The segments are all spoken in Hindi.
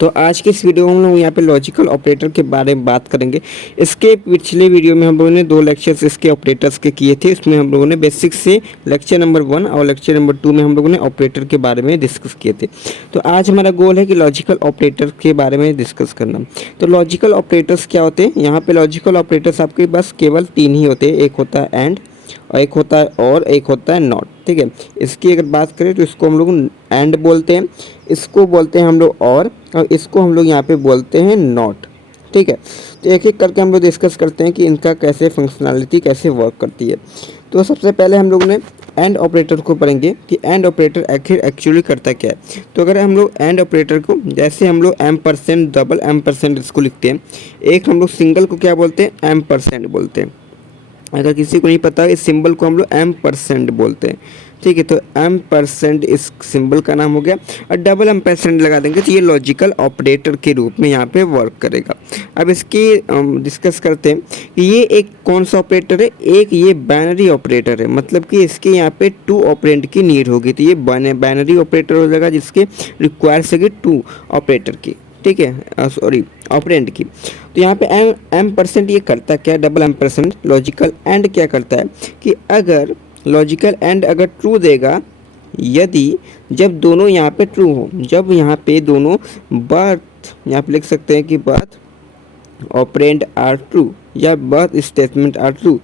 तो आज के इस वीडियो में हम लोग यहाँ पे लॉजिकल ऑपरेटर के बारे में बात करेंगे। इसके पिछले वीडियो में हम लोगों ने 2 लेक्चर्स इसके ऑपरेटर्स के किए थे। इसमें हम लोगों ने बेसिक से लेक्चर नंबर 1 और लेक्चर नंबर 2 में हम लोगों ने ऑपरेटर के बारे में डिस्कस किए थे। तो आज हमारा गोल है कि लॉजिकल ऑपरेटर के बारे में डिस्कस करना। तो लॉजिकल ऑपरेटर्स क्या होते हैं? यहाँ पे लॉजिकल ऑपरेटर्स आपके पास केवल 3 ही होते हैं। एक होता है एंड, और एक होता है और, एक होता है नॉट। ठीक है, इसकी अगर बात करें तो इसको हम लोग एंड बोलते हैं, इसको बोलते हैं हम लोग और इसको हम लोग यहाँ पे बोलते हैं नॉट। ठीक है, तो एक एक करके हम लोग डिस्कस करते हैं कि इनका कैसे फंक्शनैलिटी कैसे वर्क करती है। तो सबसे पहले हम लोग ने एंड ऑपरेटर को पढ़ेंगे कि एंड ऑपरेटर एक्चुअली करता क्या है। तो अगर हम लोग एंड ऑपरेटर को, जैसे हम लोग M%, डबल M% इसको लिखते हैं, एक हम लोग सिंगल को क्या बोलते हैं? M% बोलते हैं। अगर किसी को नहीं पता, इस सिंबल को हम लोग M% बोलते हैं। ठीक है, तो M% इस सिंबल का नाम हो गया, और डबल M% लगा देंगे तो ये लॉजिकल ऑपरेटर के रूप में यहाँ पे वर्क करेगा। अब इसकी डिस्कस करते हैं कि ये एक कौन सा ऑपरेटर है। एक ये बाइनरी ऑपरेटर है, मतलब कि इसके यहाँ पे 2 ऑपरेंड की नीड होगी, तो ये बाइनरी ऑपरेटर हो जाएगा जिसके रिक्वायर्स है 2 ऑपरेटर की। ठीक है, सॉरी, ऑपरेंड की। तो यहाँ पे M% ये करता क्या? Double M%। लॉजिकल एंड क्या करता है कि अगर लॉजिकल एंड अगर ट्रू देगा, यदि जब दोनों यहाँ पे ट्रू हो, जब यहाँ पे दोनों बर्थ, यहाँ पे लिख सकते हैं कि बर्थ ऑपरेंड आर ट्रू या बर्थ स्टेटमेंट आर ट्रू।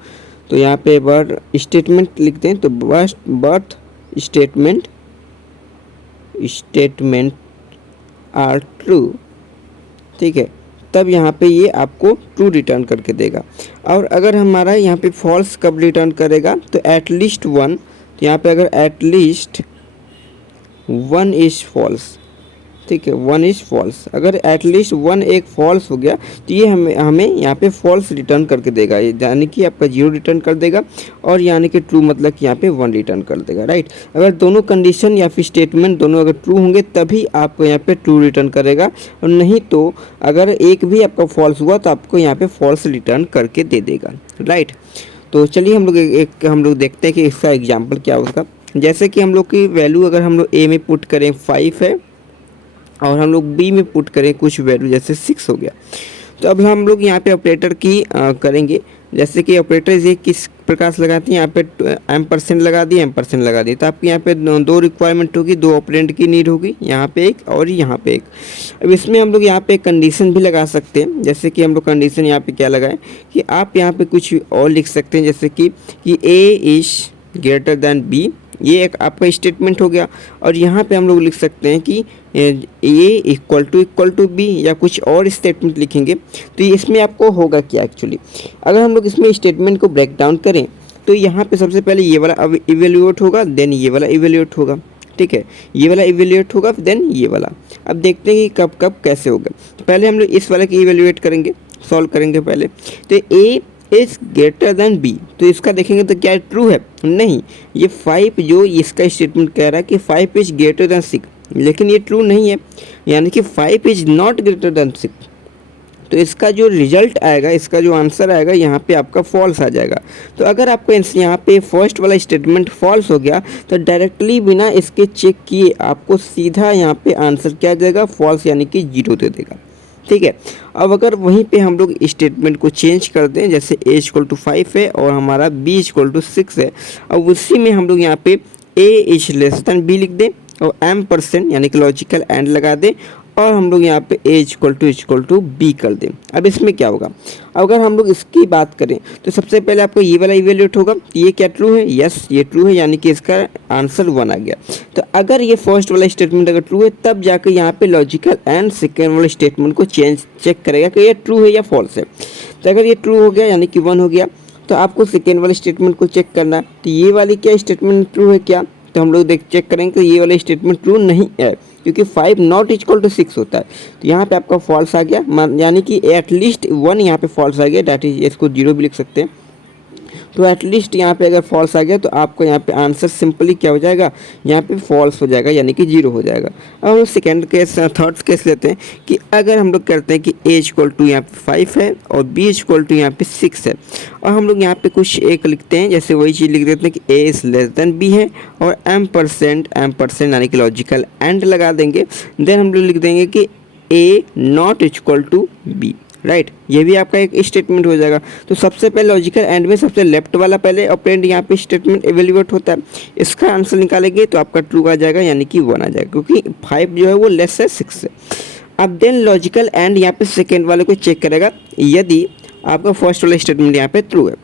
तो यहाँ पे बर्थ स्टेटमेंट लिखते हैं, तो बर्थ स्टेटमेंट आर ट्रू। ठीक है, तब यहाँ पे ये आपको ट्रू रिटर्न करके देगा। और अगर हमारा यहाँ पे फॉल्स कब रिटर्न करेगा? तो एटलीस्ट 1। तो यहाँ पे अगर एटलीस्ट 1 इज फॉल्स, ठीक है, 1 इज फॉल्स, अगर एटलीस्ट 1 एक फॉल्स हो गया तो ये हमें यहाँ पे फॉल्स रिटर्न करके देगा, यानी कि आपका 0 रिटर्न कर देगा, और यानी कि ट्रू मतलब कि यहाँ पे 1 रिटर्न कर देगा। राइट, अगर दोनों कंडीशन या फिर स्टेटमेंट दोनों अगर ट्रू होंगे तभी आपको यहाँ पे ट्रू रिटर्न करेगा, और नहीं तो अगर एक भी आपका फॉल्स हुआ तो आपको यहाँ पे फॉल्स रिटर्न करके दे देगा। राइट, तो चलिए हम लोग देखते हैं कि इसका एग्जाम्पल क्या होगा। जैसे कि हम लोग की वैल्यू अगर हम लोग ए में पुट करें 5 है, और हम लोग बी में पुट करें कुछ वैल्यू जैसे 6 हो गया, तो अब हम लोग यहाँ पे ऑपरेटर की करेंगे। जैसे कि ऑपरेटर ये किस प्रकार से लगाते हैं, यहाँ पे M% लगा दिए, M% लगा दिए, तो आपके यहाँ पे 2 रिक्वायरमेंट होगी, 2 ऑपरेंड की नीड होगी, यहाँ पे एक और यहाँ पे एक। अब इसमें हम लोग यहाँ पे कंडीशन भी लगा सकते हैं। जैसे कि हम लोग कंडीशन यहाँ पे क्या लगाएं कि आप यहाँ पे कुछ और लिख सकते हैं, जैसे कि A is greater than B, ये एक आपका स्टेटमेंट हो गया। और यहाँ पे हम लोग लिख सकते हैं कि ए इक्वल टू बी, या कुछ और स्टेटमेंट लिखेंगे। तो इसमें आपको होगा क्या एक्चुअली, अगर हम लोग इसमें स्टेटमेंट को ब्रेक डाउन करें तो यहाँ पे सबसे पहले ये वाला अब इवेल्यूएट होगा, देन ये वाला इवेल्यूएट होगा। ठीक है, ये वाला इवेल्यूएट होगा, देन ये वाला। अब देखते हैं कि कब कब कैसे होगा। तो पहले हम लोग इस वाले की इवेल्यूएट करेंगे, सॉल्व करेंगे पहले। तो ए इज ग्रेटर देन बी, तो इसका देखेंगे तो क्या ट्रू है? नहीं, ये 5 जो इसका स्टेटमेंट कह रहा है कि 5 इज ग्रेटर देन 6, लेकिन ये ट्रू नहीं है, यानी कि 5 इज नॉट ग्रेटर देन 6। तो इसका जो रिजल्ट आएगा, इसका जो आंसर आएगा, यहाँ पे आपका फॉल्स आ जाएगा। तो अगर आपको यहाँ पे फर्स्ट वाला स्टेटमेंट फॉल्स हो गया तो डायरेक्टली बिना इसके चेक किए आपको सीधा यहाँ पे आंसर क्या देगा? फॉल्स, यानी कि 0 दे देगा। ठीक है, अब अगर वहीं पे हम लोग स्टेटमेंट को चेंज कर दें, जैसे a इक्वल टू 5 है और हमारा b इक्वल टू 6 है, अब उसी में हम लोग यहाँ पे a is less then b लिख दें और M% यानी कि लॉजिकल एंड लगा दें, और हम लोग यहाँ पे a इक्वल टू b कर दें। अब इसमें क्या होगा, अगर हम लोग इसकी बात करें तो सबसे पहले आपको ये वाला इवेल्यूएट होगा, ये क्या ट्रू है? यस, ये ट्रू है, यानी कि इसका आंसर 1 आ गया। तो अगर ये फर्स्ट वाला स्टेटमेंट अगर ट्रू है तब जाकर यहाँ पे लॉजिकल एंड सेकेंड वाले स्टेटमेंट को चेक करेगा कि ये ट्रू है या फॉल्स है। तो अगर ये ट्रू हो गया यानी कि 1 हो गया, तो आपको सेकेंड वाले स्टेटमेंट को चेक करना है। तो ये वाली क्या स्टेटमेंट ट्रू है क्या? तो हम लोग चेक करेंगे कि ये वाला स्टेटमेंट ट्रू नहीं है, क्योंकि 5 नॉट इक्वल टू 6 होता है। तो यहाँ पे आपका फॉल्स आ गया, यानी कि एटलीस्ट 1 यहाँ पे फॉल्स आ गया, डैट इज इसको 0 भी लिख सकते हैं। तो एटलीस्ट यहाँ पे अगर फॉल्स आ गया तो आपको यहाँ पे आंसर सिंपली क्या हो जाएगा? यहाँ पे फॉल्स हो जाएगा, यानी कि 0 हो जाएगा। अब हम सेकेंड केस, थर्ड केस लेते हैं कि अगर हम लोग करते हैं कि a इक्वल टू यहाँ पे 5 है और b इक्वल टू यहाँ पे 6 है, और हम लोग यहाँ पे कुछ एक लिखते हैं, जैसे वही चीज़ लिख देते हैं कि a is less then b है, और M% यानी कि लॉजिकल एंड लगा देंगे। देन हम लोग लिख देंगे कि A not equal to B, right. ये भी आपका एक स्टेटमेंट हो जाएगा। तो सबसे पहले लॉजिकल एंड में सबसे लेफ्ट वाला पहले ऑपरेंड यहाँ पे स्टेटमेंट एवेल्यूएट होता है। इसका आंसर निकालेंगे तो आपका ट्रू आ जाएगा, यानी कि 1 आ जाएगा, क्योंकि 5 जो है वो लेस है 6 से। अब देन लॉजिकल एंड यहाँ पे सेकेंड वाले को चेक करेगा यदि आपका फर्स्ट वाला स्टेटमेंट यहाँ पे ट्रू है।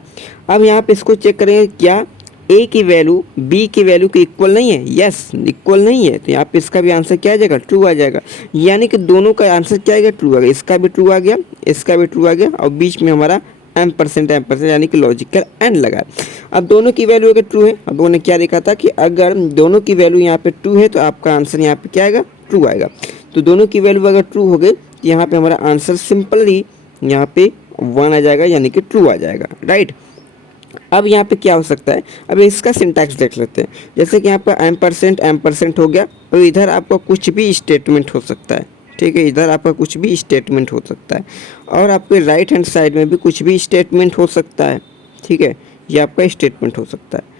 अब यहाँ पे इसको चेक करेंगे क्या ए की वैल्यू बी की वैल्यू के इक्वल नहीं है। यस, इक्वल नहीं है, तो यहाँ पे इसका भी आंसर क्या आ जाएगा, ट्रू आ जाएगा। यानी कि दोनों का आंसर क्या आएगा, ट्रू आ गया। इसका भी ट्रू आ गया, इसका भी ट्रू आ गया, और बीच में हमारा M% यानी कि लॉजिकल एंड लगा। अब दोनों की वैल्यू अगर ट्रू है, अब उन्होंने क्या लिखा था कि अगर दोनों की वैल्यू यहाँ पे ट्रू है तो आपका आंसर यहाँ पे क्या आएगा, ट्रू आएगा। तो दोनों की वैल्यू अगर ट्रू हो गई तो यहाँ पे हमारा आंसर सिंपली यहाँ पे 1 आ जाएगा, यानी कि ट्रू आ जाएगा, राइट। अब यहाँ पे क्या हो सकता है, अब इसका सिंटैक्स देख लेते हैं। जैसे कि यहाँ पर M% हो गया, तो इधर आपका कुछ भी स्टेटमेंट हो सकता है, ठीक है। इधर आपका कुछ भी स्टेटमेंट हो सकता है, और आपके राइट हैंड साइड में भी कुछ भी स्टेटमेंट हो सकता है, ठीक है। ये आपका स्टेटमेंट हो सकता है,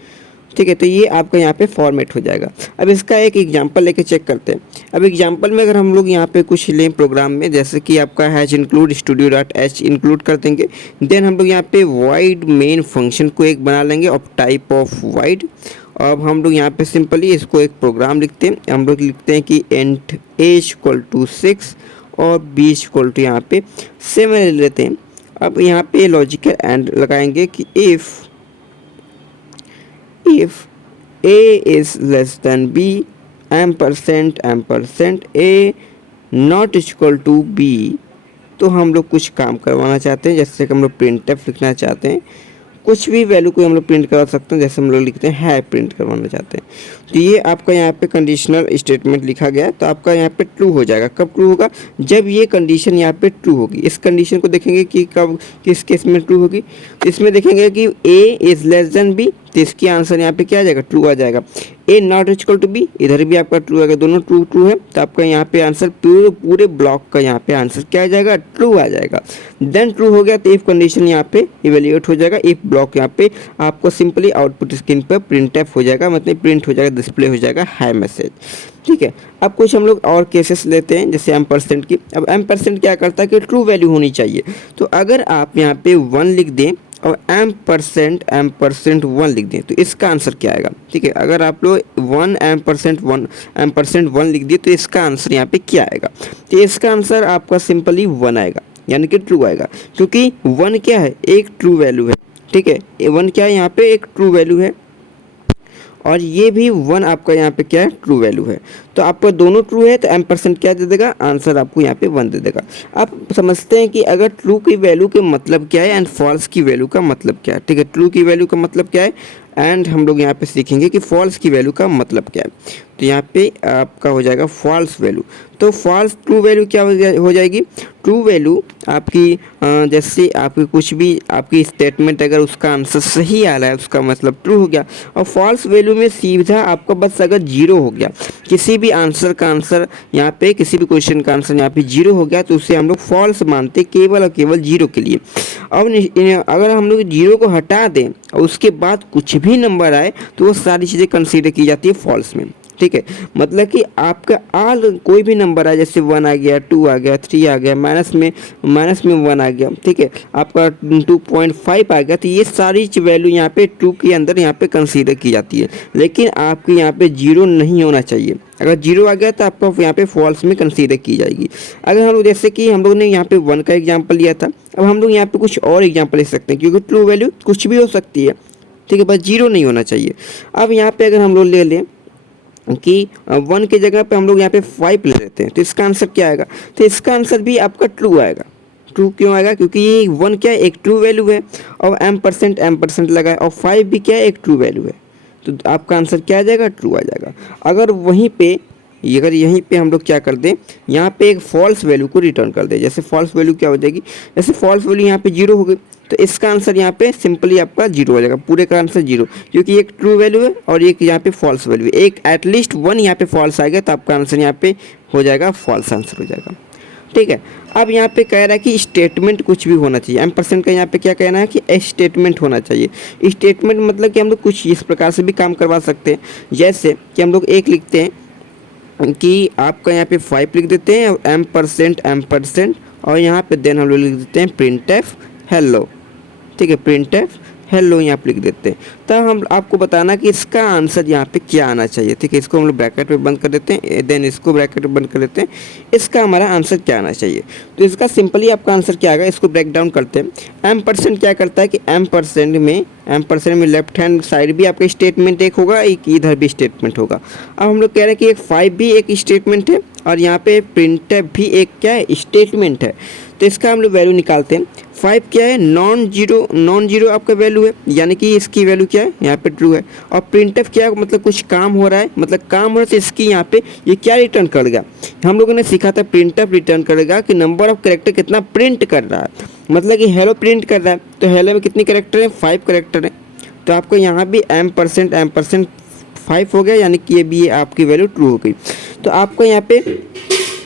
ठीक है। तो ये आपका यहाँ पे फॉर्मेट हो जाएगा। अब इसका एक एग्जांपल लेके चेक करते हैं। अब एग्जांपल में अगर हम लोग यहाँ पे कुछ लें प्रोग्राम में, जैसे कि आपका हैज इंक्लूड studio.h इंक्लूड कर देंगे। देन हम लोग यहाँ पे void मेन फंक्शन को एक बना लेंगे ऑफ टाइप ऑफ void। अब हम लोग यहाँ पे सिंपली इसको एक प्रोग्राम लिखते हैं। हम लोग लिखते हैं कि int a=6 और b यहाँ पे 7 ले लेते हैं। अब यहाँ पे लॉजिकल एंड लगाएंगे कि if a is less than b M% a not equal to b, तो हम लोग कुछ काम करवाना चाहते हैं, जैसे कि हम लोग printf लिखना चाहते हैं। कुछ भी वैल्यू को हम लोग प्रिंट करवा सकते हैं, जैसे हम लोग लिखते हैं है प्रिंट करवाना चाहते हैं। तो ये आपका यहाँ पे कंडीशनल स्टेटमेंट लिखा गया है, तो आपका यहाँ पे ट्रू हो जाएगा। कब ट्रू होगा, जब ये कंडीशन यहाँ पे ट्रू होगी। इस कंडीशन को देखेंगे कि कब किस केस में ट्रू होगी। इसमें देखेंगे कि a is less than b, तो इसकी आंसर यहाँ पे क्या आ जाएगा, ट्रू आ जाएगा। a not equal to b, इधर भी आपका ट्रू आएगा, दोनों ट्रू है, तो आपका यहाँ पे आंसर पूरे ब्लॉक का यहाँ पे आंसर क्या आ जाएगा, ट्रू आ जाएगा। देन ट्रू हो गया तो इफ कंडीशन यहाँ पे इवेल्यूएट हो जाएगा। इफ ब्लॉक यहाँ पे आपको सिंपली आउटपुट स्क्रीन पर प्रिंटफ हो जाएगा, मतलब प्रिंट हो जाएगा, डिस्प्ले हो जाएगा है मैसेज, ठीक है। अब कुछ हम लोग और केसेस लेते हैं, जैसे M% की। अब M% क्या करता है कि ट्रू वैल्यू होनी चाहिए। तो अगर आप यहाँ पे 1 लिख दें और M% 1 लिख दें, तो इसका आंसर क्या आएगा, ठीक है। अगर आप लोग M% 1 लिख दिए तो इसका आंसर यहाँ पे क्या आएगा, तो इसका आंसर आपका सिंपली 1 आएगा, यानी कि ट्रू आएगा, क्योंकि 1 क्या है, एक ट्रू वैल्यू है, ठीक है। 1 क्या है, यहाँ पे एक ट्रू वैल्यू है, और ये भी 1 आपका यहाँ पे क्या है, ट्रू वैल्यू है। तो आपका दोनों ट्रू है तो M% क्या दे देगा, आंसर आपको यहाँ पे 1 दे देगा। आप समझते हैं कि अगर ट्रू की वैल्यू के मतलब क्या है एंड फॉल्स की वैल्यू का मतलब क्या है, ठीक है। ट्रू की वैल्यू का मतलब क्या है एंड हम लोग यहाँ पे सीखेंगे कि फॉल्स की वैल्यू का मतलब क्या है। तो यहाँ पे आपका हो जाएगा फॉल्स वैल्यू। तो फॉल्स ट्रू वैल्यू क्या हो जाएगी, ट्रू वैल्यू आपकी जैसे आपकी कुछ भी आपकी स्टेटमेंट अगर उसका आंसर सही आ रहा है उसका मतलब ट्रू हो गया। और फॉल्स वैल्यू में सीधा आपका बस अगर 0 हो गया, किसी भी आंसर का आंसर यहाँ पे किसी भी क्वेश्चन का आंसर यहाँ पे 0 हो गया, तो उसे हम लोग फॉल्स मानते केवल और केवल 0 के लिए। अब अगर हम लोग 0 को हटा दें और उसके बाद कुछ भी नंबर आए तो वो सारी चीज़ें कंसीडर की जाती है फॉल्स में, ठीक है। मतलब कि आपका कोई भी नंबर आए, जैसे 1 आ गया, 2 आ गया, 3 आ गया, माइनस में 1 आ गया, ठीक है, आपका 2.5 आ गया, तो ये सारी वैल्यू यहाँ पे ट्रू के अंदर यहाँ पे कंसीडर की जाती है। लेकिन आपके यहाँ पे 0 नहीं होना चाहिए। अगर 0 आ गया तो आपको यहाँ पे फॉल्स में कंसीडर की जाएगी। अगर हम लोग जैसे कि हम लोग ने यहाँ पे 1 का एग्जाम्पल लिया था, अब हम लोग यहाँ पे कुछ और एग्जाम्पल ले सकते हैं, क्योंकि ट्रू वैल्यू कुछ भी हो सकती है, ठीक है, बस 0 नहीं होना चाहिए। अब यहाँ पे अगर हम लोग ले लें कि 1 की जगह पे हम लोग यहाँ पे 5 ले लेते हैं, तो इसका आंसर क्या आएगा, तो इसका आंसर भी आपका ट्रू आएगा। ट्रू क्यों आएगा, क्योंकि ये 1 क्या है, एक ट्रू वैल्यू है, और M% लगा है, और 5 भी क्या है, एक ट्रू वैल्यू है, तो आपका आंसर क्या आ जाएगा, ट्रू आ जाएगा। अगर वहीं पे अगर यहीं पे हम लोग क्या कर दें, यहाँ पे एक फॉल्स वैल्यू को रिटर्न कर दें, जैसे फॉल्स वैल्यू क्या हो जाएगी, जैसे फॉल्स वैल्यू यहाँ पे 0 हो गई, तो इसका आंसर यहाँ पे सिंपली आपका 0 हो जाएगा, पूरे का आंसर 0, क्योंकि एक ट्रू वैल्यू है और एक यहाँ पे फॉल्स वैल्यू है, एक एटलीस्ट 1 यहाँ पे फॉल्स आ गया, तो आपका आंसर यहाँ पे हो जाएगा फॉल्स आंसर हो जाएगा, ठीक है। अब यहाँ पे कह रहा है कि स्टेटमेंट कुछ भी होना चाहिए। M% का यहाँ पे क्या कहना है कि स्टेटमेंट होना चाहिए। स्टेटमेंट मतलब कि हम लोग कुछ इस प्रकार से भी काम करवा सकते हैं, जैसे कि हम लोग एक लिखते हैं कि आपका यहाँ पे 5 लिख देते हैं और M% और यहाँ पे देन हम लोग लिख देते हैं printf हेलो। ठीक है, printf हेलो यहाँ पे लिख देते हैं। तब हम आपको बताना कि इसका आंसर यहाँ पे क्या आना चाहिए। ठीक है, इसको हम लोग ब्रैकेट में बंद कर देते हैं, देन इसको ब्रैकेट में बंद कर देते हैं, इसका हमारा आंसर क्या आना चाहिए। तो इसका सिंपली आपका आंसर क्या आएगा, इसको ब्रेक डाउन करते हैं। M% क्या करता है कि M% में लेफ्ट हैंड साइड भी आपका स्टेटमेंट एक होगा, एक इधर भी स्टेटमेंट होगा। अब हम लोग कह रहे हैं कि एक 5 भी एक स्टेटमेंट है और यहाँ पे printf भी एक क्या है, स्टेटमेंट है। तो इसका हम लोग वैल्यू निकालते हैं। 5 क्या है, नॉन जीरो आपका वैल्यू है, यानी कि इसकी वैल्यू क्या है, यहाँ पे ट्रू है। और printf क्या है, मतलब कुछ काम हो रहा है, मतलब काम हो रहा है तो इसकी यहाँ पे ये क्या रिटर्न करेगा। हम लोगों ने सीखा था printf रिटर्न करेगा कि नंबर ऑफ कैरेक्टर कितना प्रिंट कर रहा है, मतलब कि हेलो प्रिंट कर रहा है। तो हेलो में कितनी कैरेक्टर है, 5 कैरेक्टर है। तो आपको यहाँ भी M% 5 हो गया, यानी कि ये भी आपकी वैल्यू ट्रू हो गई। तो आपको यहाँ पे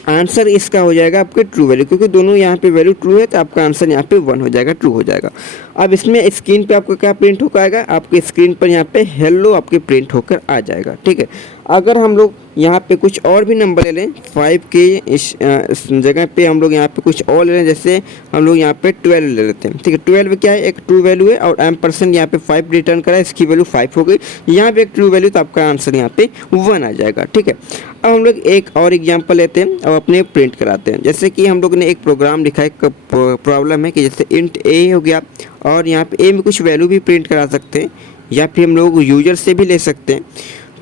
आंसर इसका हो जाएगा आपके ट्रू वैल्यू, क्योंकि दोनों यहाँ पे वैल्यू ट्रू है तो आपका आंसर यहाँ पे 1 हो जाएगा, ट्रू हो जाएगा। अब इसमें स्क्रीन पे आपको क्या प्रिंट होकर आएगा, आपके स्क्रीन पर यहाँ पे हेलो आपके प्रिंट होकर आ जाएगा। ठीक है, अगर हम लोग यहाँ पे कुछ और भी नंबर ले लें 5 के इस जगह पे हम लोग यहाँ पे कुछ और ले लें, जैसे हम लोग यहाँ पे 12 ले लेते हैं। ठीक है, 12 क्या है, एक ट्रू वैल्यू है और M% यहाँ पे 5 रिटर्न करा है, इसकी वैल्यू 5 हो गई। यहाँ पे एक ट्रू वैल्यू, तो आपका आंसर यहाँ पे 1 आ जाएगा। ठीक है, अब हम लोग एक और एग्जाम्पल लेते हैं और अपने प्रिंट कराते हैं। जैसे कि हम लोग ने एक प्रोग्राम लिखा है, प्रॉब्लम है कि जैसे इंट a हो गया और यहाँ पे a में कुछ वैल्यू भी प्रिंट करा सकते हैं, या फिर हम लोग यूजर से भी ले सकते हैं।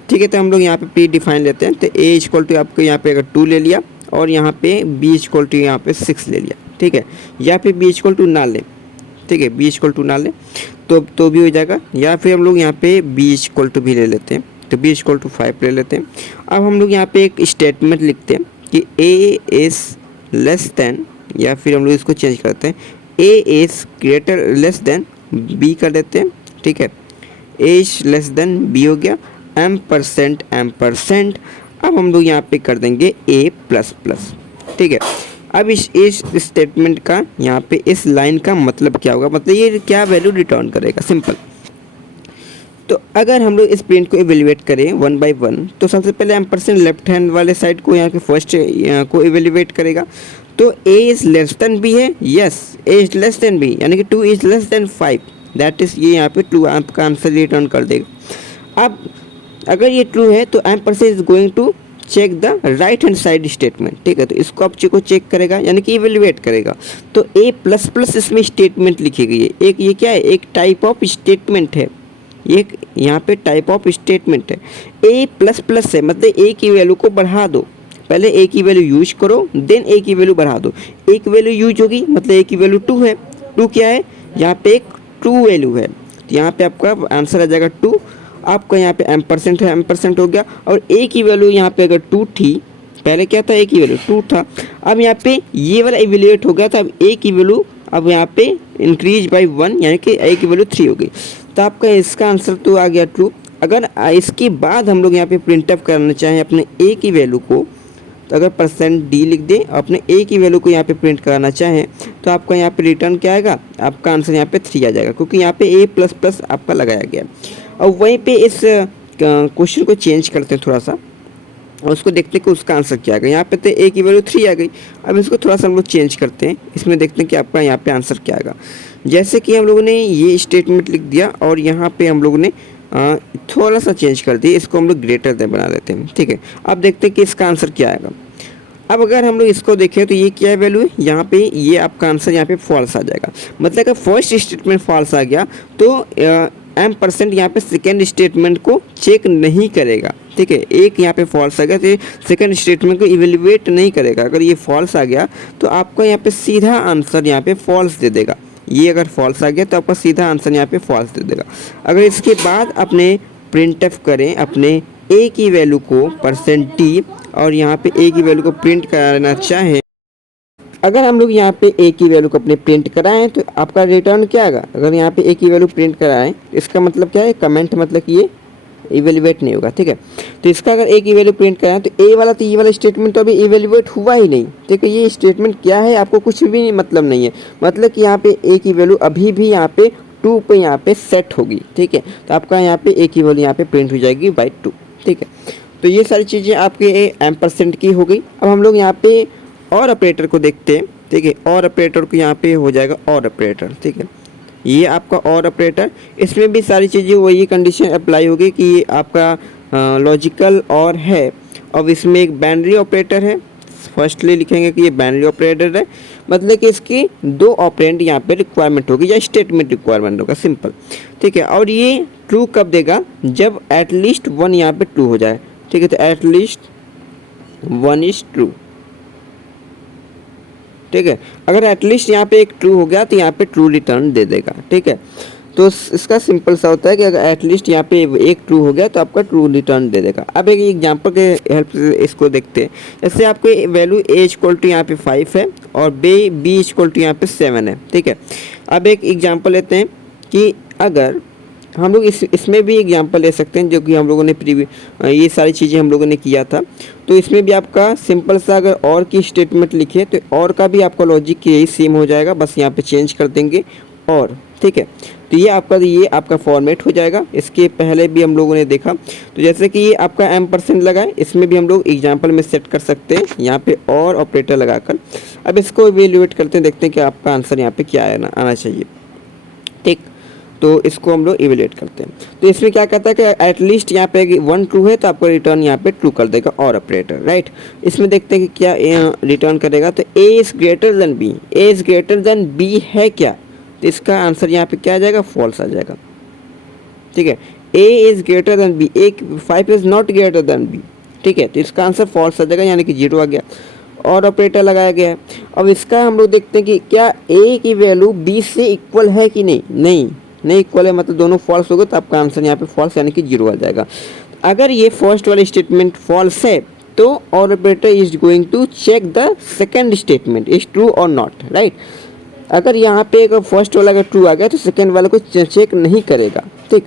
ठीक है, तो हम लोग यहाँ पे प्री डिफाइन लेते हैं। तो a इक्वल टू आपको यहाँ पे अगर 2 ले लिया और यहाँ पे b इक्वल टू यहाँ पे 6 ले लिया। ठीक है, या फिर b इक्वल टू ना लें। ठीक है, b इक्वल टू ना लें तो भी हो जाएगा, या फिर हम लोग यहाँ पे b इक्वल टू भी ले लेते हैं, तो b इक्वल टू 5 ले लेते हैं। अब हम लोग यहाँ पे एक स्टेटमेंट लिखते हैं कि a इज़ लेस देन, या फिर हम लोग इसको चेंज करते हैं, a is greater less than b कर देते हैं। ठीक है, a is less than b हो गया, M% अब हम लोग यहाँ पे कर देंगे a++। ठीक है, अब इस स्टेटमेंट का यहाँ पे इस लाइन का मतलब क्या होगा, मतलब ये क्या वैल्यू रिटर्न करेगा, सिंपल। तो अगर हम लोग इस प्रिंट को इवेल्युएट करें 1 बाय 1, तो सबसे पहले M% लेफ्ट हैंड वाले साइड को यहाँ के फर्स्ट को इवेल्युएट करेगा। तो a is less than b है, yes a is less than b, यानी कि 2 is less than 5, that is ये यहाँ पे 2 आपका आंसर रिटर्न कर देगा। अब अगर ये ट्रू है तो M% is going to check the right hand side statement. ठीक है, तो इसको आप को चेक करेगा, यानी कि इवेल्युएट करेगा। तो a++ इसमें स्टेटमेंट लिखी गई है, एक ये क्या है, एक टाइप ऑफ स्टेटमेंट है, एक यहाँ पे टाइप ऑफ स्टेटमेंट है। a++ है, मतलब a की वैल्यू को बढ़ा दो, पहले a की वैल्यू यूज करो, देन a की वैल्यू बढ़ा दो। a की वैल्यू यूज होगी, मतलब a की वैल्यू 2 है, 2 क्या है, यहाँ पे एक ट्रू वैल्यू है, तो यहाँ पे आपका आंसर आ जाएगा 2। आपका यहाँ पे M% है, M% हो गया, और a की वैल्यू यहाँ पे अगर 2 थी, पहले क्या था, a की वैल्यू 2 था, अब यहाँ पे ये वाला इवेल्युएट हो गया था, अब a की वैल्यू अब यहाँ पे इंक्रीज बाय 1, यानी कि a की वैल्यू 3 हो गई। तो आपका इसका आंसर तो आ गया ट्रू। अगर इसके बाद हम लोग यहाँ पे printf करना चाहें अपने a की वैल्यू को, तो अगर %d लिख दें, अपने a की वैल्यू को यहाँ पे प्रिंट कराना चाहें, तो आपका यहाँ पे रिटर्न क्या आएगा, आपका आंसर यहाँ पे 3 आ जाएगा, क्योंकि यहाँ पे a++ आपका लगाया गया। और वहीं पे इस क्वेश्चन को चेंज करते हैं थोड़ा सा, और उसको देखते हैं कि उसका आंसर क्या आ गया। यहाँ पे तो a की वैल्यू 3 आ गई, अब इसको थोड़ा सा हम लोग चेंज करते हैं, इसमें देखते हैं कि आपका यहाँ पे आंसर क्या आएगा। जैसे कि हम लोगों ने ये स्टेटमेंट लिख दिया और यहाँ पे हम लोगों ने थोड़ा सा चेंज कर दिया, इसको हम लोग ग्रेटर देन बना देते हैं। ठीक है, अब देखते हैं कि इसका आंसर क्या आएगा। अब अगर हम लोग इसको देखें तो ये क्या वैल्यू है, यहाँ पे ये आपका आंसर यहाँ पे फॉल्स आ जाएगा, मतलब अगर फर्स्ट स्टेटमेंट फॉल्स आ गया तो M% यहाँ पे सेकेंड स्टेटमेंट को चेक नहीं करेगा। ठीक है, एक यहाँ पे फॉल्स आ गया तो सेकेंड स्टेटमेंट को इवेल्युएट नहीं करेगा। अगर ये फॉल्स आ गया तो आपका यहाँ पे सीधा आंसर यहाँ पे फॉल्स दे देगा। ये अगर फॉल्स आ गया तो आपका सीधा आंसर यहाँ पे फॉल्स दे देगा। अगर इसके बाद अपने printf करें अपने a की वैल्यू को %d और यहाँ पे a की वैल्यू को प्रिंट कराना चाहें, अगर हम लोग यहाँ पे a की वैल्यू को अपने प्रिंट कराएं तो आपका रिटर्न क्या आएगा। अगर यहाँ पे a की वैल्यू प्रिंट कराएं, इसका मतलब क्या है, कमेंट, मतलब कि ये इवेल्युएट नहीं होगा। ठीक है, तो इसका अगर a की वैल्यू प्रिंट कराएं तो a वाला, तो ये वाला स्टेटमेंट तो अभी इवेल्युएट हुआ ही नहीं। ठीक है, ये स्टेटमेंट क्या है आपको कुछ भी मतलब नहीं है, मतलब कि यहाँ पे a की वैल्यू अभी भी यहाँ पे 2 पे यहाँ पे सेट होगी। ठीक है, तो आपका यहाँ पे a की वैल्यू यहाँ पे प्रिंट हो जाएगी बाई 2। ठीक है, तो ये सारी चीज़ें आपके एम्परसेंड की हो गई। अब हम लोग यहाँ पे और ऑपरेटर को देखते हैं, ठीक है। और ऑपरेटर को यहाँ पे हो जाएगा और ऑपरेटर, ठीक है। ये आपका और ऑपरेटर, इसमें भी सारी चीज़ें वही कंडीशन अप्लाई होगी कि ये आपका लॉजिकल और है। अब इसमें एक बाइनरी ऑपरेटर है, फर्स्टली लिखेंगे कि ये बाइनरी ऑपरेटर है, मतलब कि इसकी 2 ऑपरेंड यहाँ पे रिक्वायरमेंट होगी या स्टेटमेंट रिक्वायरमेंट होगा, सिंपल, ठीक है। और ये ट्रू कब देगा, जब एटलीस्ट 1 यहाँ पे ट्रू हो जाए, ठीक है। तो एटलीस्ट 1 इज ट्रू, ठीक है। अगर एटलीस्ट यहाँ पे एक ट्रू हो गया तो यहाँ पे ट्रू रिटर्न दे देगा, ठीक है। तो इसका सिंपल सा होता है कि अगर एटलीस्ट यहाँ पे एक ट्रू हो गया तो आपका ट्रू रिटर्न दे देगा। अब एक एग्जांपल के हेल्प से इसको देखते हैं। जैसे आपके वैल्यू ए इक्वल टू यहाँ पे 5 है और बी इक्वल टू यहाँ पे 7 है, ठीक है। अब एक एग्जांपल लेते हैं कि अगर हम लोग इसमें भी एग्जांपल ले सकते हैं, जो कि हम लोगों ने ये सारी चीज़ें हम लोगों ने किया था। तो इसमें भी आपका सिंपल सा अगर और की स्टेटमेंट लिखे तो और का भी आपका लॉजिक यही सेम हो जाएगा, बस यहाँ पे चेंज कर देंगे और, ठीक है। तो ये आपका फॉर्मेट हो जाएगा। इसके पहले भी हम लोगों ने देखा, तो जैसे कि ये आपका एम्परसेंड लगा है, इसमें भी हम लोग एग्जाम्पल में सेट कर सकते हैं यहाँ पे और ऑपरेटर लगाकर। अब इसको इवेल्युएट करते हैं, देखते हैं कि आपका आंसर यहाँ पे क्या आना चाहिए, ठीक। तो इसको हम लोग इवेल्युएट करते हैं। तो इसमें क्या कहता है कि एटलीस्ट यहाँ पे 1 ट्रू है तो आपका रिटर्न यहाँ पे ट्रू कर देगा और ऑपरेटर, राइट। इसमें देखते हैं कि क्या रिटर्न करेगा। तो A is greater than B, A is greater than B है क्या, तो इसका आंसर यहाँ पे क्या आ जाएगा, फॉल्स आ जाएगा, ठीक है। A is greater than B, A 5 is not greater than B, ठीक है। तो इसका आंसर फॉल्स आ जाएगा, यानी कि 0 आ गया। और ऑपरेटर लगाया गया है। अब इसका हम लोग देखते हैं कि क्या ए की वैल्यू बी से इक्वल है कि नहीं इक्वल है, मतलब दोनों फॉल्स हो गए, तो आपका आंसर यहाँ पे फॉल्स यानी कि 0 आ जाएगा। अगर ये फर्स्ट वाला स्टेटमेंट फॉल्स है तो और operator is going to check the second statement is true और नॉट, राइट। अगर यहाँ पे अगर फर्स्ट वाला अगर ट्रू आ गया तो सेकंड वाले को चेक नहीं करेगा, ठीक।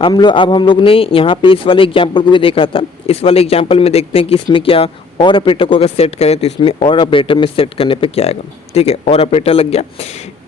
हम लोग ने यहाँ पे इस वाले एग्जाम्पल को भी देखा था। इस वाले एग्जाम्पल में देखते हैं कि इसमें क्या और ऑपरेटर को अगर सेट करें तो इसमें और ऑपरेटर में सेट करने पे क्या आएगा, ठीक है। और ऑपरेटर लग गया,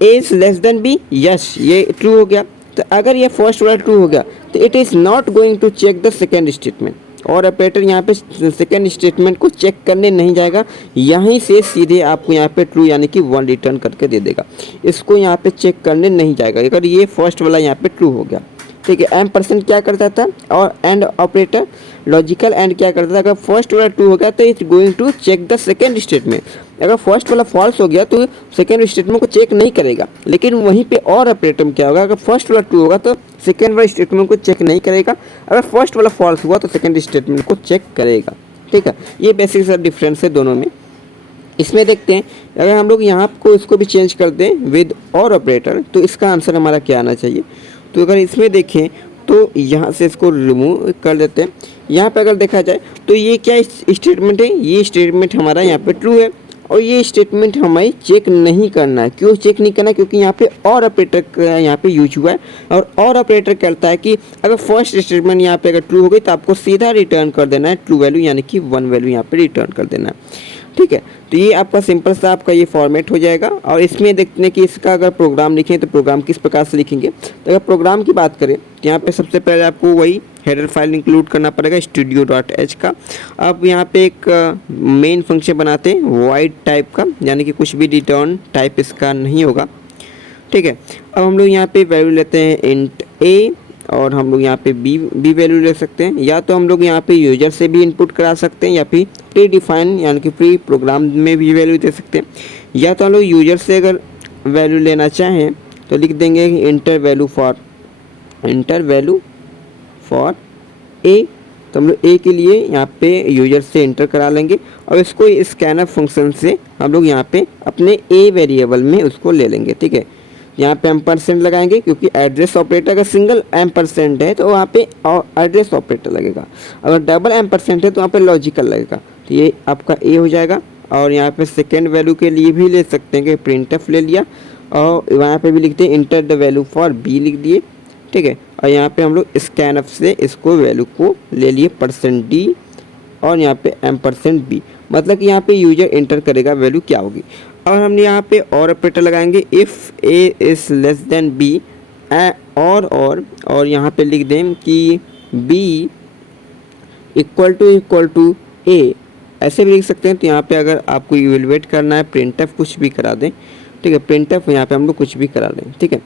A is less than B, yes ये ट्रू हो गया। तो अगर ये फर्स्ट वाला ट्रू हो गया तो it is not going to check the second statement, और ऑपरेटर यहाँ पे सेकेंड स्टेटमेंट को चेक करने नहीं जाएगा, यहीं से सीधे आपको यहाँ पे ट्रू यानी कि 1 रिटर्न करके दे देगा। इसको यहाँ पे चेक करने नहीं जाएगा अगर ये फर्स्ट वाला यहाँ पे ट्रू हो गया, ठीक है। एम्परसेंड क्या करता था और एंड ऑपरेटर लॉजिकल एंड क्या करता था, अगर फर्स्ट वाला ट्रू हो गया तो it's going to check the second statement. अगर फर्स्ट वाला फॉल्स हो गया तो सेकेंड स्टेटमेंट को चेक नहीं करेगा। लेकिन वहीं पे और ऑपरेटर में क्या होगा, अगर फर्स्ट वाला ट्रू होगा तो सेकेंड वाला स्टेटमेंट को चेक नहीं करेगा, अगर फर्स्ट वाला फॉल्स हुआ तो सेकेंड स्टेटमेंट को चेक करेगा, ठीक है। ये बेसिक सा डिफरेंस है दोनों में। इसमें देखते हैं अगर हम लोग यहाँ को इसको भी चेंज कर दें विद और ऑपरेटर तो इसका आंसर हमारा क्या आना चाहिए। तो अगर इसमें देखें तो यहाँ से इसको रिमूव कर देते हैं। यहाँ पे अगर देखा जाए तो ये क्या स्टेटमेंट है, ये स्टेटमेंट हमारा यहाँ पे ट्रू है और ये स्टेटमेंट हमें चेक नहीं करना है। क्यों चेक नहीं करना है, क्योंकि यहाँ पे और ऑपरेटर यहाँ पे यूज हुआ है और ऑपरेटर कहता है कि अगर फर्स्ट स्टेटमेंट यहाँ पे अगर ट्रू हो गई तो आपको सीधा रिटर्न कर देना है ट्रू वैल्यू, यानी कि 1 वैल्यू यहाँ पे रिटर्न कर देना है, ठीक है। तो ये आपका सिंपल सा आपका ये फॉर्मेट हो जाएगा। और इसमें देखते हैं कि इसका अगर प्रोग्राम लिखें तो प्रोग्राम किस प्रकार से लिखेंगे। तो अगर प्रोग्राम की बात करें तो यहाँ पे सबसे पहले आपको वही हेडर फाइल इंक्लूड करना पड़ेगा studio.h का। अब यहाँ पे एक मेन फंक्शन बनाते हैं वॉइड टाइप का, यानी कि कुछ भी रिटर्न टाइप इसका नहीं होगा, ठीक है। अब हम लोग यहाँ पे वैल्यू लेते हैं इंट a और हम लोग यहाँ पे बी वैल्यू ले सकते हैं, या तो हम लोग यहाँ पे यूजर से भी इनपुट करा सकते हैं या फिर प्री डिफाइन यानी कि प्री प्रोग्राम में भी वैल्यू दे सकते हैं, या तो हम लोग यूजर से अगर वैल्यू लेना चाहें तो लिख देंगे इंटर वैल्यू फॉर ए। तो हम लोग ए के लिए यहाँ पे यूजर से इंटर करा लेंगे और इसको स्कैनर फंक्शन से हम लोग यहाँ पे अपने ए वेरिएबल में उसको ले लेंगे, ठीक है। यहाँ पे एम्परसेंड लगाएंगे क्योंकि एड्रेस ऑपरेटर अगर सिंगल एम्परसेंड है तो वहाँ पे एड्रेस ऑपरेटर लगेगा, अगर डबल एम्परसेंड है तो वहाँ पे लॉजिकल लगेगा। तो ये आपका ए हो जाएगा। और यहाँ पे सेकेंड वैल्यू के लिए भी ले सकते हैं कि प्रिंटफ ले लिया और वहाँ पे भी लिखते हैं enter the value for B लिख दिए, ठीक है। और यहाँ पे हम लोग स्कैनफ से इसको वैल्यू को ले लिए %d और यहाँ पे %b, मतलब कि यहाँ पे यूजर इंटर करेगा वैल्यू क्या होगी। और हमने यहाँ पे और ऑपरेटर लगाएंगे if a is less than b और यहाँ पे लिख दें कि b इक्वल टू ए, ऐसे भी लिख सकते हैं। तो यहाँ पे अगर आपको इवेलुएट करना है, प्रिंटफ कुछ भी करा दें, ठीक है, प्रिंटफ यहाँ पे हम लोग कुछ भी करा दें, ठीक है।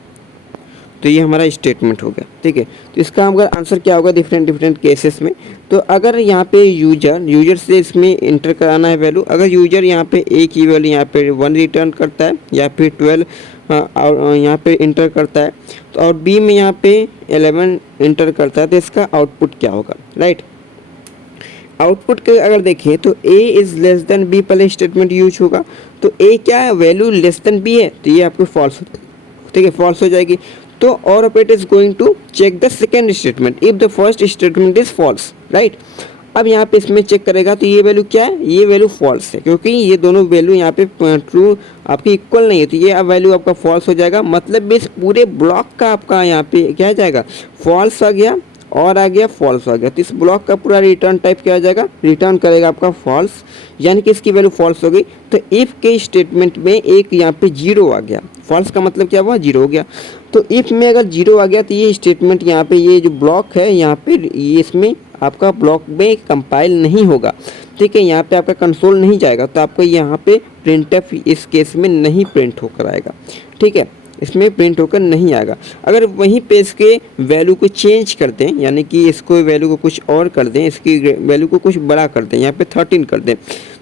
तो ये हमारा स्टेटमेंट हो गया, ठीक है। तो इसका अगर आंसर क्या होगा डिफरेंट केसेस में, तो अगर यहाँ पे यूजर से इसमें इंटर कराना है वैल्यू, अगर यूजर यहाँ पे ए की वैल्यू यहाँ पे 1 रिटर्न करता है या फिर 12 और यहाँ पे इंटर करता है, तो और बी में यहाँ पे 11 इंटर करता है, तो इसका आउटपुट क्या होगा, राइट। आउटपुट के अगर देखें तो a is less than b पहले स्टेटमेंट यूज होगा, तो a क्या है, वैल्यू लेस देन b है, तो ये आपको फॉल्स, ठीक है, फॉल्स हो जाएगी। तो और operator is going to check the second statement if the first statement is false, right. अब यहाँ पे इसमें चेक करेगा तो ये वैल्यू क्या है, ये वैल्यू फॉल्स है, क्योंकि ये दोनों वैल्यू यहाँ पे ट्रू आपकी इक्वल नहीं है, तो ये अब वैल्यू आपका फॉल्स हो जाएगा। मतलब इस पूरे ब्लॉक का आपका यहाँ पे क्या आ जाएगा, फॉल्स आ गया और आ गया फॉल्स आ गया। तो इस ब्लॉक का पूरा रिटर्न टाइप क्या आ जाएगा, रिटर्न करेगा आपका फॉल्स, यानी कि इसकी वैल्यू फॉल्स हो गई। तो इफ़ के स्टेटमेंट में एक यहाँ पे जीरो आ गया, फॉल्स का मतलब क्या हुआ, जीरो हो गया। तो इफ़ में अगर जीरो आ गया तो ये स्टेटमेंट यहाँ पे ये जो ब्लॉक है यहाँ पे ये इसमें आपका ब्लॉक में कंपाइल नहीं होगा, ठीक है, यहाँ पे आपका कंसोल नहीं जाएगा, तो आपको यहाँ पे प्रिंटफ इस केस में नहीं प्रिंट होकर आएगा, ठीक है, इसमें प्रिंट होकर नहीं आएगा। अगर वहीं पे इसके वैल्यू को चेंज कर दें, यानी कि इसको वैल्यू को कुछ और कर दें, इसकी वैल्यू को कुछ बड़ा कर दें, यहाँ पे 13 कर दें,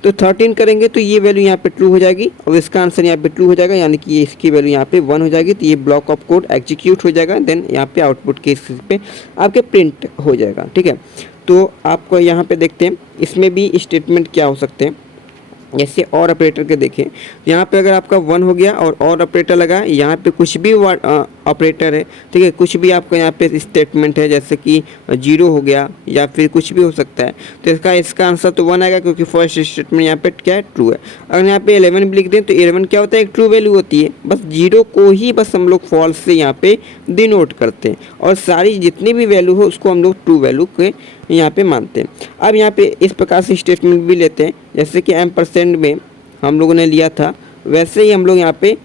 तो 13 करेंगे तो ये वैल्यू यहाँ पे ट्रू हो जाएगी और इसका आंसर यहाँ पे ट्रू हो जाएगा, यानी कि इसकी वैल्यू यहाँ पे 1 हो जाएगी। तो ये ब्लॉक ऑफ कोड एग्जीक्यूट हो जाएगा, देन यहाँ पे आउटपुट के पे आपके प्रिंट हो जाएगा, ठीक है। तो आपको यहाँ पे देखते हैं इसमें भी स्टेटमेंट क्या हो सकते हैं, जैसे और ऑपरेटर के देखें, यहाँ पे अगर आपका 1 हो गया और ऑपरेटर लगा, यहाँ पे कुछ भी ऑपरेटर है, ठीक है, कुछ भी आपका यहाँ पे स्टेटमेंट है, जैसे कि 0 हो गया या फिर कुछ भी हो सकता है, तो इसका आंसर तो 1 आएगा, क्योंकि फर्स्ट स्टेटमेंट यहाँ पे क्या है, ट्रू है। अगर यहाँ पे 11 भी लिख दें तो 11 क्या होता है, एक ट्रू वैल्यू होती है, बस 0 को ही बस हम लोग फॉल्स से यहाँ पे डिनोट करते हैं और सारी जितनी भी वैल्यू हो उसको हम लोग ट्रू वैल्यू के यहाँ पे मानते हैं। अब यहाँ पे इस प्रकार से स्टेटमेंट भी लेते हैं, जैसे कि % में हम लोगों ने लिया था, वैसे ही हम लोग यहाँ पे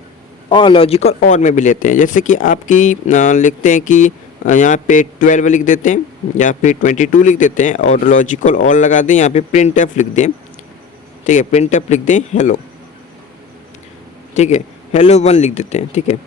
और लॉजिकल और में भी लेते हैं। जैसे कि आपकी लिखते हैं कि यहाँ पे 12 लिख देते हैं या फिर 22 लिख देते हैं और लॉजिकल और लगा दें, यहाँ पे प्रिंटफ लिख दें, ठीक है, प्रिंटफ लिख दें हेलो, ठीक है, हेलो 1 लिख देते हैं, ठीक है।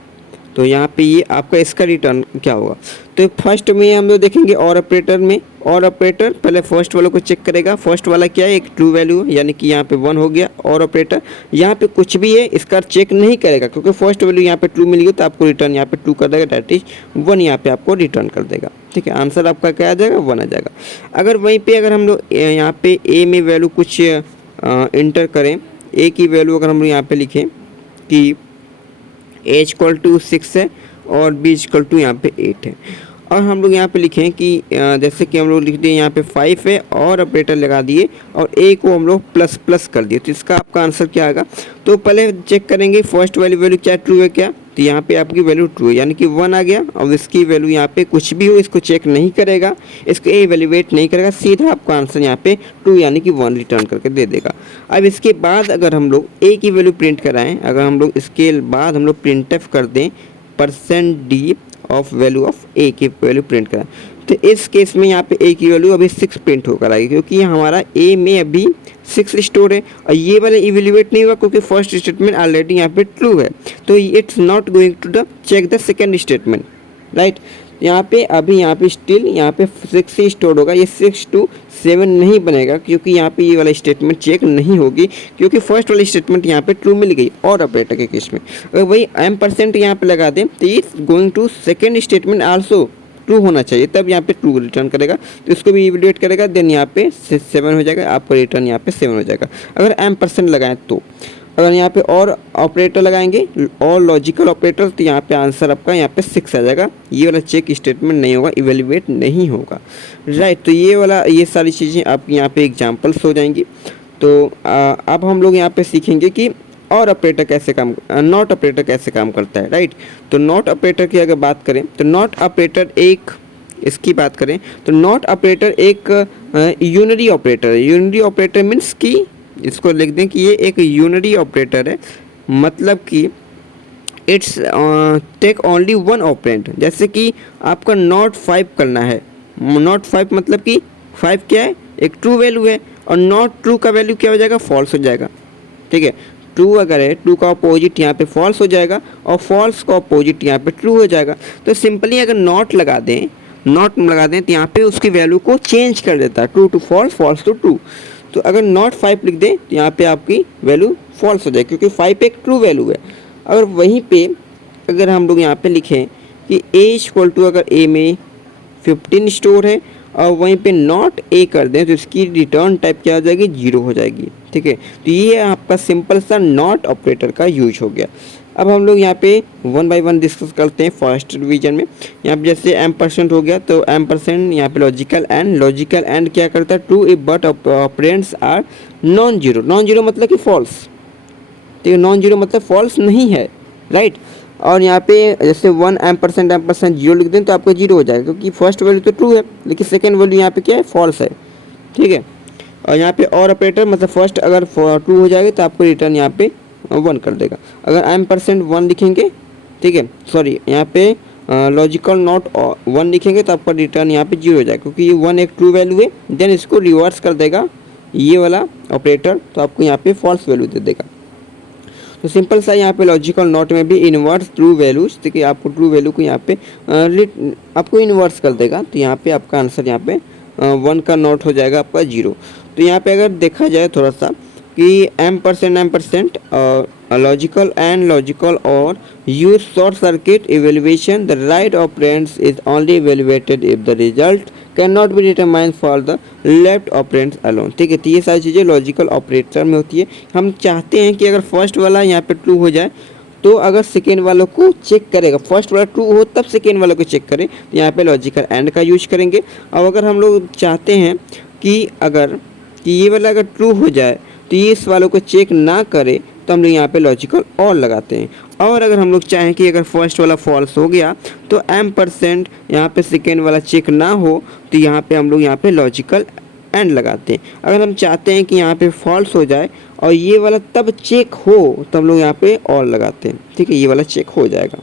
तो यहाँ पे ये आपका इसका रिटर्न क्या होगा, तो फर्स्ट में हम लोग देखेंगे और ऑपरेटर में, और ऑपरेटर पहले फर्स्ट वालों को चेक करेगा, फर्स्ट वाला क्या है, एक ट्रू वैल्यू, यानी कि यहाँ पे 1 हो गया। और ऑपरेटर यहाँ पे कुछ भी है इसका चेक नहीं करेगा, क्योंकि फर्स्ट वैल्यू यहाँ पे ट्रू मिल गई, तो आपको रिटर्न यहाँ पे ट्रू कर देगा, डैट इज 1 यहाँ पे आपको रिटर्न कर देगा, ठीक है। आंसर आपका क्या आ जाएगा, 1 आ जाएगा। अगर वहीं पर अगर हम लोग यहाँ पे ए में वैल्यू कुछ इंटर करें, ए की वैल्यू अगर हम लोग यहाँ पे लिखें कि A=6 है और B=, यहाँ पे 8 है, और हम लोग यहाँ पे लिखें कि जैसे कि हम लोग लिख दिए यहाँ पे 5 है और ऑपरेटर लगा दिए और A को हम लोग प्लस कर दिए, तो इसका आपका आंसर क्या आएगा। तो पहले चेक करेंगे फर्स्ट वाली वैल्यू क्या ट्रू है क्या, तो यहाँ पे आपकी वैल्यू ट्रू है, यानी कि 1 आ गया। और इसकी वैल्यू यहाँ पे कुछ भी हो इसको चेक नहीं करेगा, इसको एवेल्युएट नहीं करेगा, सीधा आपका आंसर यहाँ पे ट्रू यानी कि 1 रिटर्न करके दे देगा। अब इसके बाद अगर हम लोग ए की वैल्यू प्रिंट कराएं, अगर हम लोग इसके बाद हम लोग प्रिंटफ कर दें %d ऑफ वैल्यू ऑफ ए की वैल्यू प्रिंट कराएं, तो इस केस में यहाँ पे ए की वैल्यू अभी 6 प्रिंट होकर आएगी, क्योंकि हमारा ए में अभी 6 स्टोर है और ये वाला इवेल्युएट नहीं हुआ क्योंकि फर्स्ट स्टेटमेंट ऑलरेडी यहाँ पे ट्रू है, तो it's not going to the check the second statement, right. यहाँ पे अभी यहाँ पे स्टिल यहाँ पे 6 ही स्टोर होगा, ये 6 to 7 नहीं बनेगा, क्योंकि यहाँ पे ये वाला स्टेटमेंट चेक नहीं होगी, क्योंकि फर्स्ट वाली स्टेटमेंट यहाँ पे ट्रू मिल गई। और ऑपरेटर के केस में अगर वही %, यहाँ पे लगा दें तो ये going to second statement also true होना चाहिए, तब यहाँ पे ट्रू रिटर्न करेगा, तो इसको भी इवेल्युएट करेगा, देन यहाँ पे 7 हो जाएगा, आपका रिटर्न यहाँ पे 7 हो जाएगा अगर %, लगाएं तो। अगर यहाँ पे और ऑपरेटर लगाएंगे और लॉजिकल ऑपरेटर, तो यहाँ पे आंसर आपका यहाँ पे 6 आ जाएगा, ये वाला चेक स्टेटमेंट नहीं होगा, इवेल्युएट नहीं होगा, राइट। तो ये सारी चीज़ें आपकी यहाँ पे एग्जांपल्स हो जाएंगी। तो अब हम लोग यहाँ पे सीखेंगे कि और ऑपरेटर कैसे काम, नॉट ऑपरेटर कैसे काम करता है, राइट। तो नॉट ऑपरेटर की अगर बात करें तो नॉट ऑपरेटर इसकी बात करें तो नॉट ऑपरेटर एक यूनरी ऑपरेटर है। यूनरी ऑपरेटर मीन्स कि इसको लिख दें कि ये एक यूनरी ऑपरेटर है, मतलब कि इट्स टेक ओनली 1 ऑपरेंड। जैसे कि आपका नॉट 5 करना है, नॉट 5 मतलब कि 5 क्या है, एक ट्रू वैल्यू है, और नॉट ट्रू का वैल्यू क्या हो जाएगा, फॉल्स हो जाएगा। ठीक है, ट्रू अगर है, ट्रू का अपोजिट यहाँ पे फॉल्स हो जाएगा, और फॉल्स का अपोजिट यहाँ पे ट्रू हो जाएगा। तो सिंपली अगर नॉट लगा दें, तो यहाँ पे उसकी वैल्यू को चेंज कर देता है, true to false, false to true. तो अगर नॉट 5 लिख दें तो यहाँ पे आपकी वैल्यू फॉल्स हो जाएगी, क्योंकि 5 एक ट्रू वैल्यू है। अगर वहीं पे अगर हम लोग यहाँ पे लिखें कि a इक्वल टू, अगर a में 15 स्टोर है और वहीं पे नॉट a कर दें तो इसकी रिटर्न टाइप क्या हो जाएगी, 0 हो जाएगी। ठीक है, तो ये आपका सिंपल सा नॉट ऑपरेटर का यूज हो गया। अब हम लोग यहाँ पे 1 बाय 1 डिस्कस करते हैं फर्स्ट डिवीजन में। यहाँ पे जैसे M% हो गया, तो M% यहाँ पे लॉजिकल एंड क्या करता है, true if both operands are non zero. Non zero मतलब कि फॉल्स, ठीक है, नॉन जीरो मतलब फॉल्स नहीं है, राइट। और यहाँ पे जैसे 1 M% 0 लिख दें तो आपको 0 हो जाएगा, क्योंकि फर्स्ट वैल्यू तो ट्रू है लेकिन सेकेंड वैल्यू यहाँ पे क्या है, फॉल्स है। ठीक है, और यहाँ पे और ऑपरेटर मतलब फर्स्ट अगर ट्रू हो जाएगा तो आपको रिटर्न यहाँ पे 1 कर देगा। अगर M%1 लिखेंगे, ठीक है, सॉरी यहाँ पे लॉजिकल नॉट 1 लिखेंगे तो आपका रिटर्न यहाँ पे 0 हो जाएगा, क्योंकि ये 1 एक ट्रू वैल्यू है, देन इसको रिवर्स कर देगा ये वाला ऑपरेटर, तो आपको यहाँ पे फॉल्स वैल्यू दे देगा। तो सिंपल सा यहाँ पे लॉजिकल नॉट में भी इन्वर्स ट्रू वैल्यूज, देखिए आपको ट्रू वैल्यू को यहाँ पे आपको इन्वर्स कर देगा, तो यहाँ पे आपका आंसर यहाँ पे 1 का नॉट हो जाएगा आपका 0। तो यहाँ पे अगर देखा जाए थोड़ा सा कि M% लॉजिकल और use short circuit evaluation, the right operands is only evaluated if the result can not be determined for the left operands alone. ठीक है, तो ये सारी चीज़ें लॉजिकल ऑपरेटर में होती है। हम चाहते हैं कि अगर फर्स्ट वाला यहाँ पे ट्रू हो जाए तो अगर सेकेंड वालों को चेक करेगा, फर्स्ट वाला ट्रू हो तब सेकेंड वालों को चेक करें, तो यहाँ पे लॉजिकल एंड का यूज करेंगे। और अगर हम लोग चाहते हैं कि ये वाला अगर ट्रू हो जाए तो ये इस वालों को चेक ना करे तो हम लोग यहाँ पे लॉजिकल और लगाते हैं। और अगर हम लोग चाहें कि अगर फर्स्ट वाला फॉल्स हो गया तो M% यहाँ पे सेकेंड वाला चेक ना हो तो यहाँ पे हम लोग यहाँ पे लॉजिकल एंड लगाते हैं। अगर हम चाहते हैं कि यहाँ पे फॉल्स हो जाए और ये वाला तब चेक हो तो हम लोग यहाँ पे और लगाते हैं। ठीक है, ये वाला चेक हो जाएगा।